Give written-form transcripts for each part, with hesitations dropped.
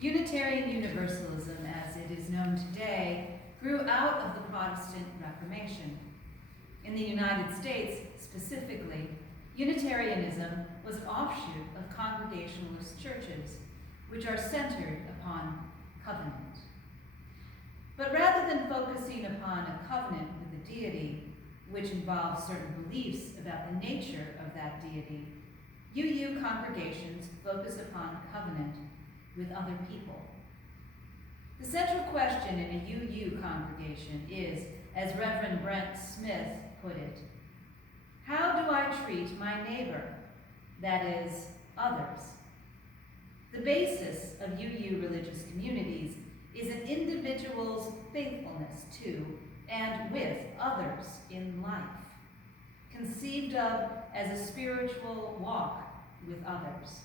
Unitarian Universalism, as it is known today, grew out of the Protestant Reformation. In the United States, specifically, Unitarianism was an offshoot of Congregationalist churches, which are centered upon covenant. But rather than focusing upon a covenant with a deity, which involves certain beliefs about the nature of that deity, UU congregations focus upon covenant with other people. The central question in a UU congregation is, as Reverend Brent Smith put it, how do I treat my neighbor, that is, others? The basis of UU religious communities is an individual's faithfulness to and with others in life, conceived of as a spiritual walk with others.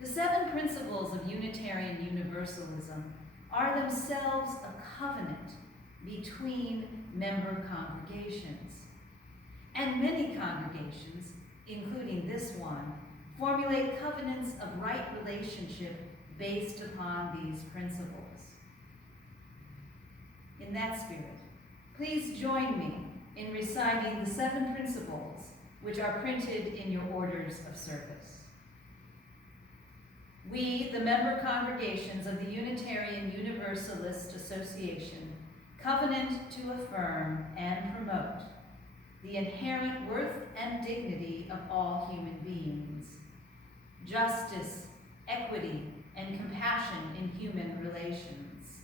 The 7 principles of Unitarian Universalism are themselves a covenant between member congregations. And many congregations, including this one, formulate covenants of right relationship based upon these principles. In that spirit, please join me in reciting the 7 principles which are printed in your orders of service. We, the member congregations of the Unitarian Universalist Association, covenant to affirm and promote the inherent worth and dignity of all human beings, justice, equity, and compassion in human relations,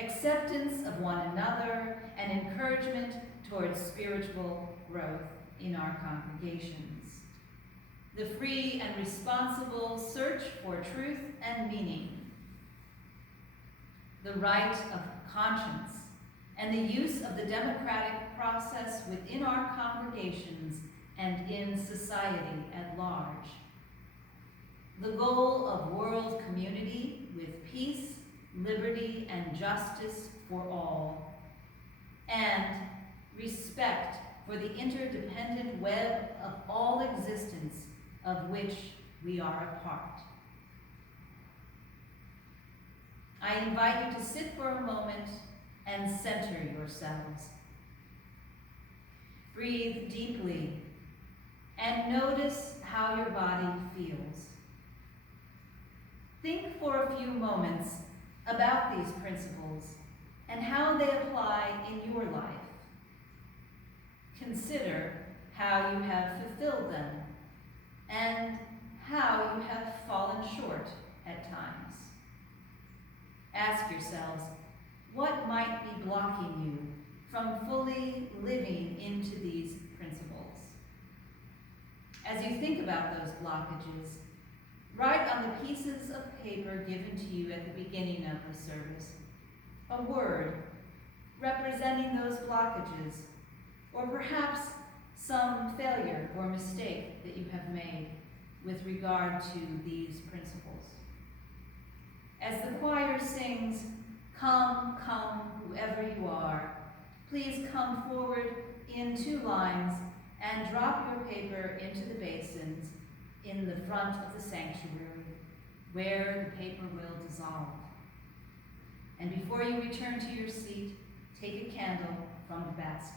acceptance of one another, and encouragement towards spiritual growth in our congregations, the free and responsible search for truth and meaning, the right of conscience, and the use of the democratic process within our congregations and in society at large, the goal of world community with peace, liberty, and justice for all, and respect for the interdependent web of all existence of which we are a part. I invite you to sit for a moment and center yourselves. Breathe deeply and notice how your body feels. Think for a few moments about these principles and how they apply in your life. Consider how you have fulfilled them and how you have fallen short at times. Ask yourselves, what might be blocking you from fully living into these principles? As you think about those blockages, write on the pieces of paper given to you at the beginning of the service a word representing those blockages, or perhaps some failure or mistake that you have made with regard to these principles. As the choir sings, "Come, come, whoever you are," please come forward in 2 lines and drop your paper into the basins in the front of the sanctuary, where the paper will dissolve. And before you return to your seat, take a candle from the basket.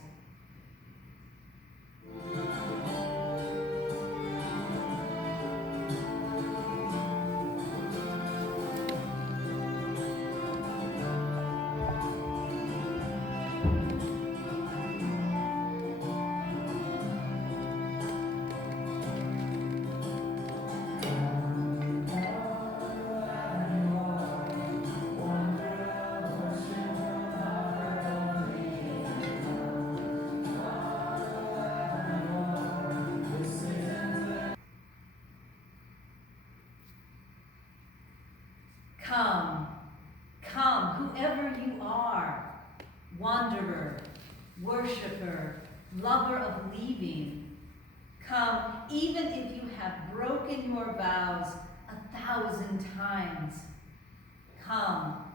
Come, come, whoever you are, wanderer, worshiper, lover of leaving. Come, even if you have broken your vows 1,000 times. Come,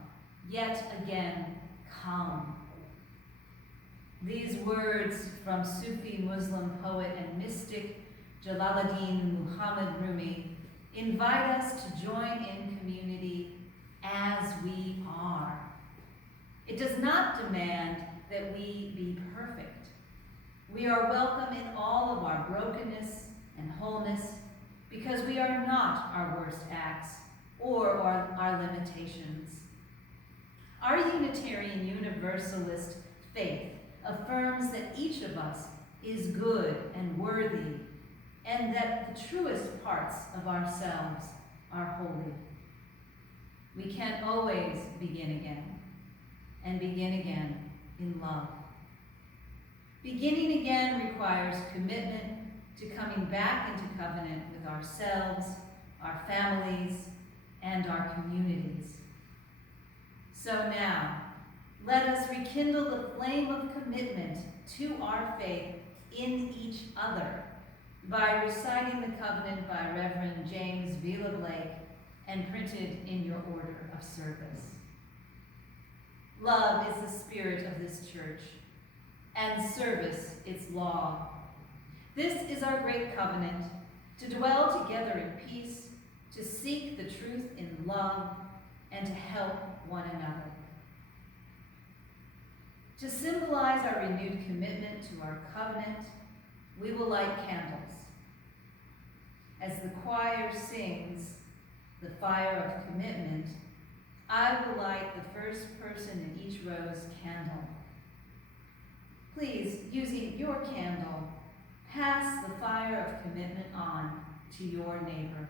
yet again, come. These words from Sufi Muslim poet and mystic Jalaluddin Muhammad Rumi invite us to join in community as we are. It does not demand that we be perfect. We are welcome in all of our brokenness and wholeness because we are not our worst acts or our limitations. Our Unitarian Universalist faith affirms that each of us is good and worthy, and that the truest parts of ourselves are holy. We can always begin again, and begin again in love. Beginning again requires commitment to coming back into covenant with ourselves, our families, and our communities. So now, let us rekindle the flame of commitment to our faith in each other by reciting the covenant by Reverend James Vila Blake and printed in your order of service. Love is the spirit of this church, and service its law. This is our great covenant, to dwell together in peace, to seek the truth in love, and to help one another. To symbolize our renewed commitment to our covenant, we will light candles. As the choir sings the fire of commitment, I will light the first person in each row's candle. Please, using your candle, pass the fire of commitment on to your neighbor.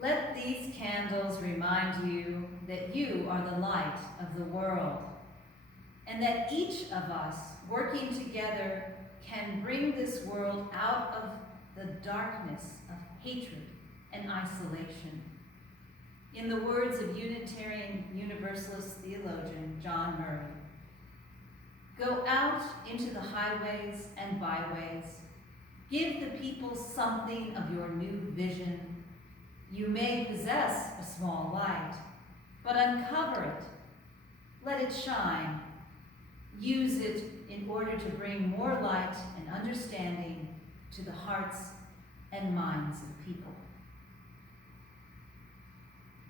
Let these candles remind you that you are the light of the world, and that each of us, working together, can bring this world out of the darkness of hatred and isolation. In the words of Unitarian Universalist theologian John Murray, "Go out into the highways and byways. Give the people something of your new vision. You may possess a small light, but uncover it. Let it shine. Use it in order to bring more light and understanding to the hearts and minds of people."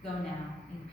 Go now in peace.